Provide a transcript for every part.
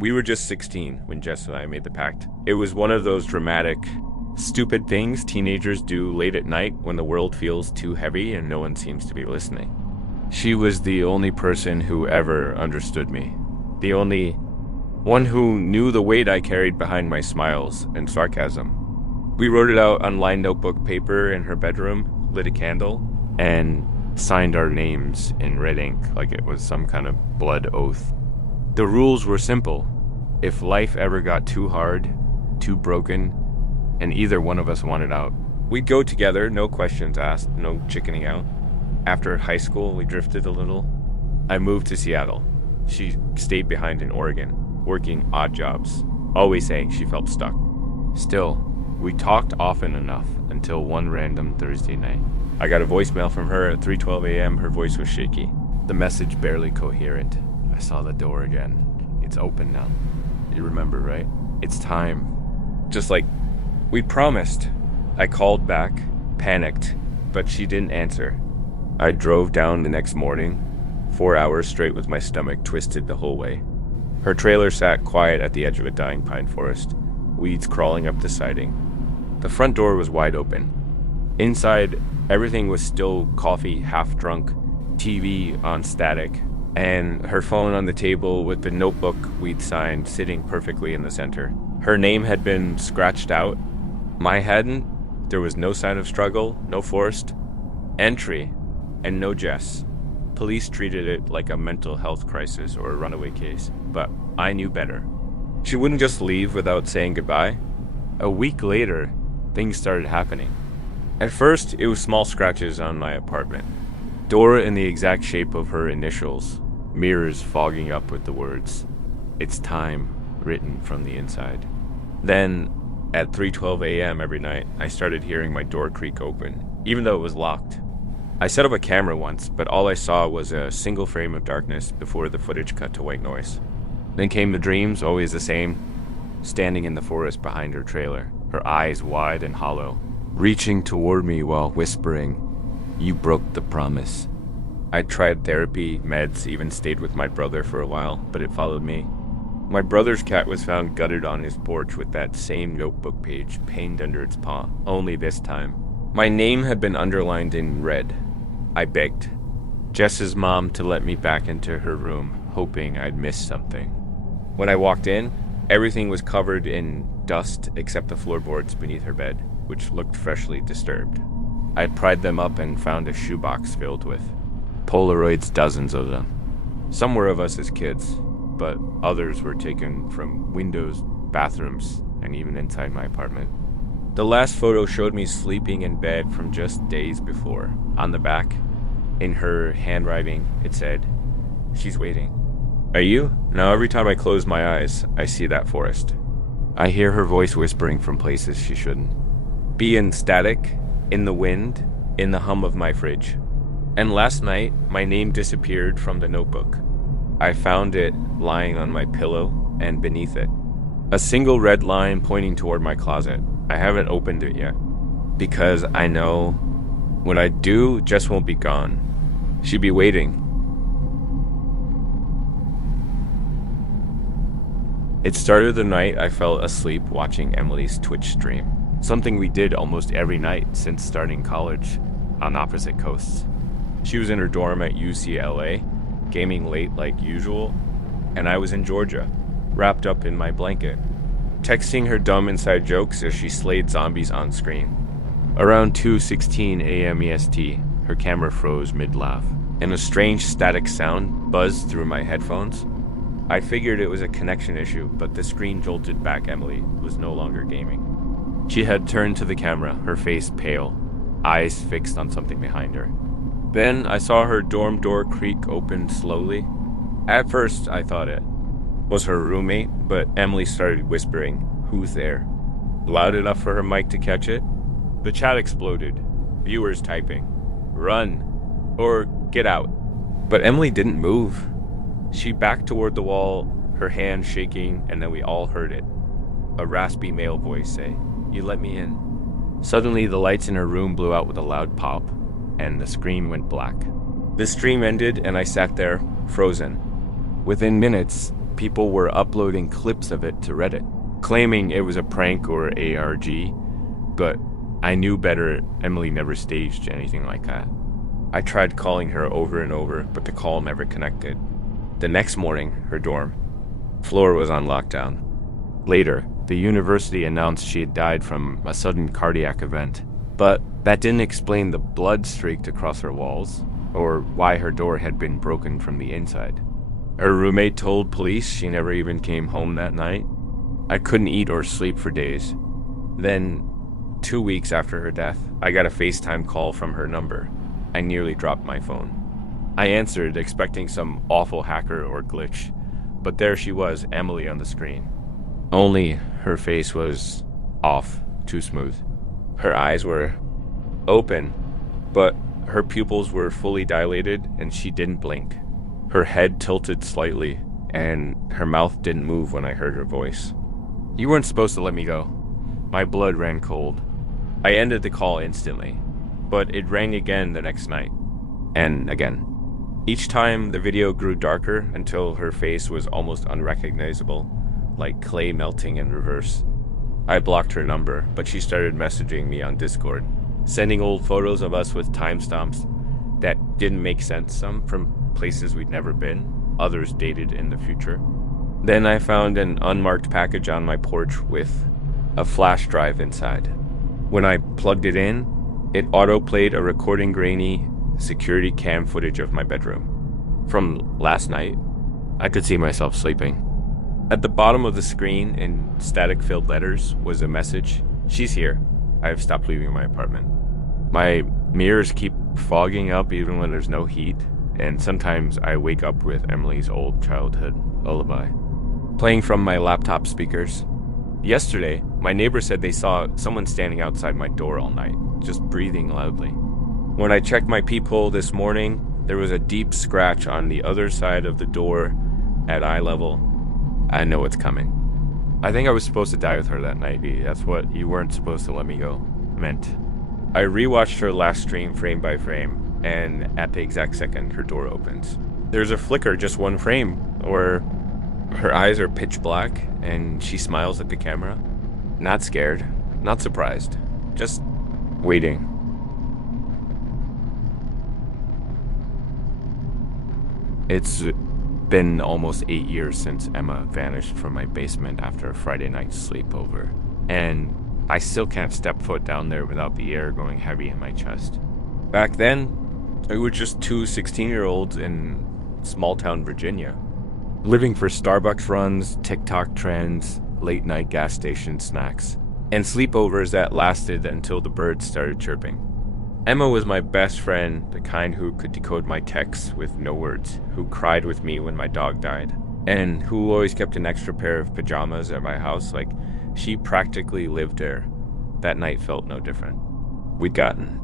We were just 16 when Jess and I made the pact. It was one of those dramatic, stupid things teenagers do late at night when the world feels too heavy and no one seems to be listening. She was the only person who ever understood me. The only one who knew the weight I carried behind my smiles and sarcasm. We wrote it out on lined notebook paper in her bedroom, lit a candle, and signed our names in red ink like it was some kind of blood oath. The rules were simple. If life ever got too hard, too broken, and either one of us wanted out, we'd go together, no questions asked, no chickening out. After high school, we drifted a little. I moved to Seattle. She stayed behind in Oregon, working odd jobs, always saying she felt stuck. Still, we talked often enough until one random Thursday night. I got a voicemail from her at 3:12 a.m. Her voice was shaky, the message barely coherent. I saw the door again. It's open now. You remember, right? It's time. Just like we'd promised. I called back, panicked, but she didn't answer. I drove down the next morning, 4 hours straight with my stomach twisted the whole way. Her trailer sat quiet at the edge of a dying pine forest, weeds crawling up the siding. The front door was wide open. Inside, everything was still coffee, half drunk, TV on static, and her phone on the table with the notebook we'd signed sitting perfectly in the center. Her name had been scratched out. Mine hadn't. There was no sign of struggle, no forced entry, and no Jess. Police treated it like a mental health crisis or a runaway case, but I knew better. She wouldn't just leave without saying goodbye. A week later, things started happening. At first, it was small scratches on my apartment. Door in the exact shape of her initials, mirrors fogging up with the words, "It's time," written from the inside. Then, at 3:12 a.m. every night, I started hearing my door creak open, even though it was locked. I set up a camera once, but all I saw was a single frame of darkness before the footage cut to white noise. Then came the dreams, always the same, standing in the forest behind her trailer, her eyes wide and hollow, reaching toward me while whispering, "You broke the promise." I tried therapy, meds, even stayed with my brother for a while, but it followed me. My brother's cat was found gutted on his porch with that same notebook page pinned under its paw, only this time my name had been underlined in red. I begged Jess's mom to let me back into her room, hoping I'd missed something. When I walked in, everything was covered in dust except the floorboards beneath her bed, which looked freshly disturbed. I pried them up and found a shoebox filled with Polaroids, dozens of them. Some were of us as kids, but others were taken from windows, bathrooms, and even inside my apartment. The last photo showed me sleeping in bed from just days before. On the back, in her handwriting, it said, "She's waiting." Are you? Now every time I close my eyes, I see that forest. I hear her voice whispering from places she shouldn't. Be in static, in the wind, in the hum of my fridge. And last night, my name disappeared from the notebook. I found it lying on my pillow and beneath it. A single red line pointing toward my closet. I haven't opened it yet. Because I know when I do, Jess won't be gone. She'd be waiting. It started the night I fell asleep watching Emily's Twitch stream. Something we did almost every night since starting college on opposite coasts. She was in her dorm at UCLA, gaming late like usual, and I was in Georgia, wrapped up in my blanket, texting her dumb inside jokes as she slayed zombies on screen. Around 2:16 a.m. EST, her camera froze mid-laugh, and a strange static sound buzzed through my headphones. I figured it was a connection issue, but the screen jolted back. Emily was no longer gaming. She had turned to the camera, her face pale, eyes fixed on something behind her. Then I saw her dorm door creak open slowly. At first, I thought it was her roommate, but Emily started whispering, "Who's there?" Loud enough for her mic to catch it. The chat exploded. Viewers typing, "Run," or "Get out." But Emily didn't move. She backed toward the wall, her hand shaking, and then we all heard it. A raspy male voice say, "You let me in." Suddenly, the lights in her room blew out with a loud pop, and the screen went black. The stream ended, and I sat there, frozen. Within minutes, people were uploading clips of it to Reddit, claiming it was a prank or ARG, but I knew better. Emily never staged anything like that. I tried calling her over and over, but the call never connected. The next morning, her dorm floor was on lockdown. Later, the university announced she had died from a sudden cardiac event, but that didn't explain the blood streaked across her walls, or why her door had been broken from the inside. Her roommate told police she never even came home that night. I couldn't eat or sleep for days. Then, 2 weeks after her death, I got a FaceTime call from her number. I nearly dropped my phone. I answered, expecting some awful hacker or glitch, but there she was, Emily, on the screen. Only her face was off, too smooth. Her eyes were open, but her pupils were fully dilated and she didn't blink. Her head tilted slightly, and her mouth didn't move when I heard her voice. "You weren't supposed to let me go." My blood ran cold. I ended the call instantly, but it rang again the next night, and again. Each time, the video grew darker until her face was almost unrecognizable, like clay melting in reverse. I blocked her number, but she started messaging me on Discord, sending old photos of us with timestamps that didn't make sense, some from places we'd never been, others dated in the future. Then I found an unmarked package on my porch with a flash drive inside. When I plugged it in, it auto-played a recording grainy security cam footage of my bedroom. From last night, I could see myself sleeping. At the bottom of the screen, in static-filled letters, was a message: "She's here. I have stopped leaving my apartment." My mirrors keep fogging up even when there's no heat, and sometimes I wake up with Emily's old childhood lullaby playing from my laptop speakers. Yesterday, my neighbor said they saw someone standing outside my door all night, just breathing loudly. When I checked my peephole this morning, there was a deep scratch on the other side of the door at eye level. I know it's coming. I think I was supposed to die with her that night. That's what "you weren't supposed to let me go" meant. I rewatched her last stream frame by frame, and at the exact second, her door opens. There's a flicker, just one frame, or her eyes are pitch black, and she smiles at the camera. Not scared, not surprised, just waiting. It's been almost 8 years since Emma vanished from my basement after a Friday night sleepover, and I still can't step foot down there without the air going heavy in my chest. Back then, we were just two 16-year-olds in small-town Virginia, living for Starbucks runs, TikTok trends, late-night gas station snacks, and sleepovers that lasted until the birds started chirping. Emma was my best friend, the kind who could decode my texts with no words, who cried with me when my dog died, and who always kept an extra pair of pajamas at my house. Like, she practically lived there. That night felt no different. We'd gotten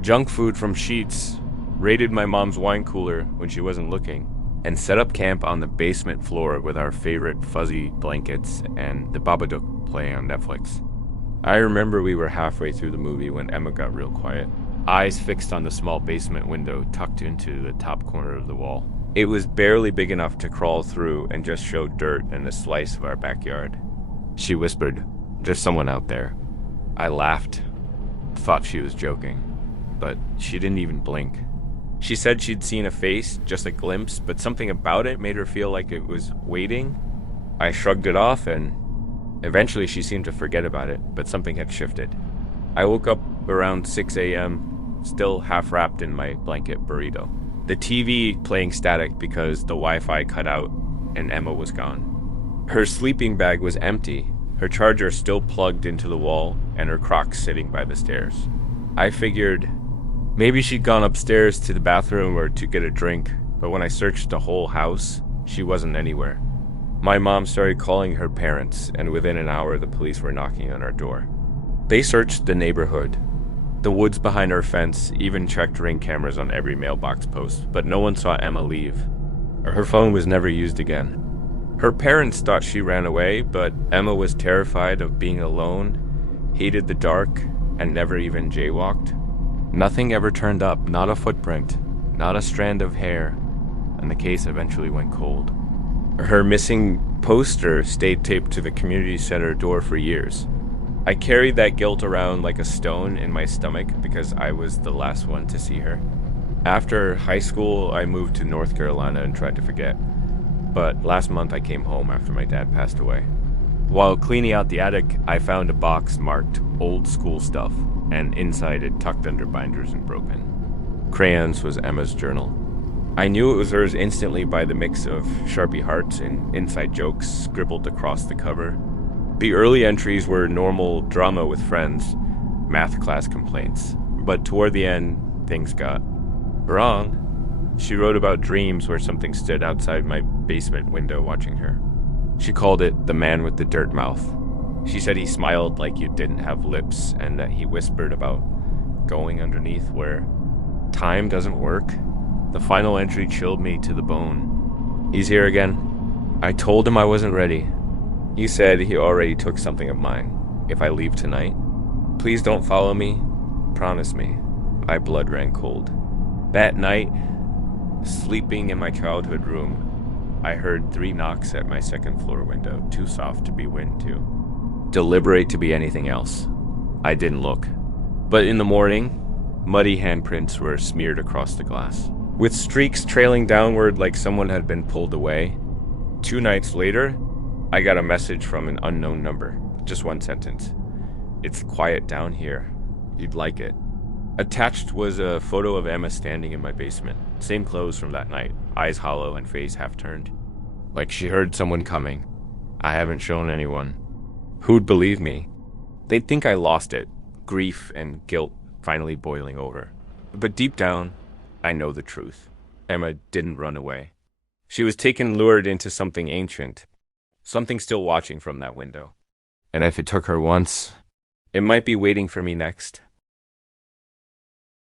junk food from Sheetz, raided my mom's wine cooler when she wasn't looking, and set up camp on the basement floor with our favorite fuzzy blankets and the Babadook play on Netflix. I remember we were halfway through the movie when Emma got real quiet, eyes fixed on the small basement window tucked into the top corner of the wall. It was barely big enough to crawl through and just showed dirt and a slice of our backyard. She whispered, "There's someone out there." I laughed, thought she was joking, but she didn't even blink. She said she'd seen a face, just a glimpse, but something about it made her feel like it was waiting. I shrugged it off, and eventually she seemed to forget about it, but something had shifted. I woke up around 6 a.m., still half wrapped in my blanket burrito. The TV playing static because the Wi-Fi cut out and Emma was gone. Her sleeping bag was empty, her charger still plugged into the wall, and her Crocs sitting by the stairs. I figured maybe she'd gone upstairs to the bathroom or to get a drink, but when I searched the whole house, she wasn't anywhere. My mom started calling her parents, and within an hour the police were knocking on our door. They searched the neighborhood, the woods behind our fence, even checked Ring cameras on every mailbox post, but no one saw Emma leave. Her phone was never used again. Her parents thought she ran away, but Emma was terrified of being alone, hated the dark, and never even jaywalked. Nothing ever turned up, not a footprint, not a strand of hair, and the case eventually went cold. Her missing poster stayed taped to the community center door for years. I carried that guilt around like a stone in my stomach because I was the last one to see her. After high school, I moved to North Carolina and tried to forget. But last month I came home after my dad passed away. While cleaning out the attic, I found a box marked old school stuff, and inside it tucked under binders and broken. Crayons was Emma's journal. I knew it was hers instantly by the mix of Sharpie hearts and inside jokes scribbled across the cover. The early entries were normal drama with friends, math class complaints, but toward the end, things got wrong. She wrote about dreams where something stood outside my basement window watching her. She called it the man with the dirt mouth. She said he smiled like you didn't have lips and that he whispered about going underneath where time doesn't work. The final entry chilled me to the bone. He's here again. I told him I wasn't ready. He said he already took something of mine. If I leave tonight, please don't follow me. Promise me. My blood ran cold. That night, sleeping in my childhood room, I heard 3 knocks at my second floor window, too soft to be wind to. Deliberate to be anything else. I didn't look. But in the morning, muddy handprints were smeared across the glass, with streaks trailing downward like someone had been pulled away. 2 nights later, I got a message from an unknown number. Just 1 sentence. It's quiet down here. You'd like it. Attached was a photo of Emma standing in my basement. Same clothes from that night, eyes hollow and face half turned. Like she heard someone coming. I haven't shown anyone. Who'd believe me? They'd think I lost it. Grief and guilt finally boiling over. But deep down, I know the truth. Emma didn't run away. She was lured into something ancient. Something still watching from that window. And if it took her once, it might be waiting for me next.